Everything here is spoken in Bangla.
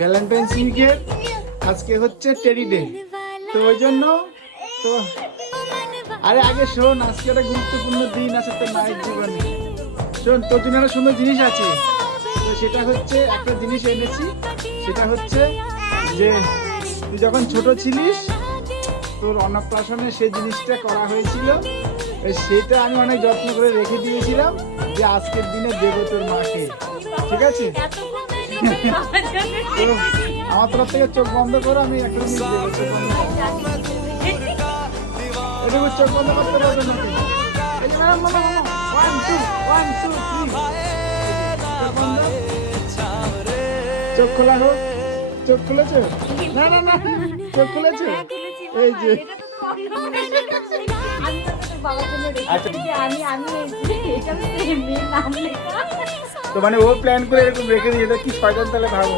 ভ্যালেন্টাইন্স উইকের আজকে হচ্ছে টেডি ডে, তো ওই জন্য তো আরে আগে শোন, আজকে একটা গুরুত্বপূর্ণ দিন আছে তোর মায়ের জীবনে। শোন, তোর জন্য একটা সুন্দর জিনিস আছে, তো সেটা হচ্ছে একটা জিনিস এনেছি। সেটা হচ্ছে যে তুই যখন ছোট ছিলিস তোর অন্নপ্রাশনে সেই জিনিসটা করা হয়েছিল, সেটা আমি অনেক যত্ন করে রেখে দিয়েছিলাম যে আজকের দিনে দেবো তোর মাকে। ঠিক আছে, তো আমার তরফ থেকে চোখ বন্ধ করো, আমি একটা জিনিস দেবো। চোখ বন্ধ করো, এটুকু চোখ বন্ধ করতে পারবে নাকি? এই যে ম্যাডাম, মামা মামা, 1 2 1 2 3, চোখ বন্ধ, চোখ খোলা হোক। চোখ খুলেছে? না না না, চোখ খুলেছে? এই যে তো মানে ও প্ল্যান করে এরকম রেখে দিয়েছে, কি শয়তান তাহলে ভাবো।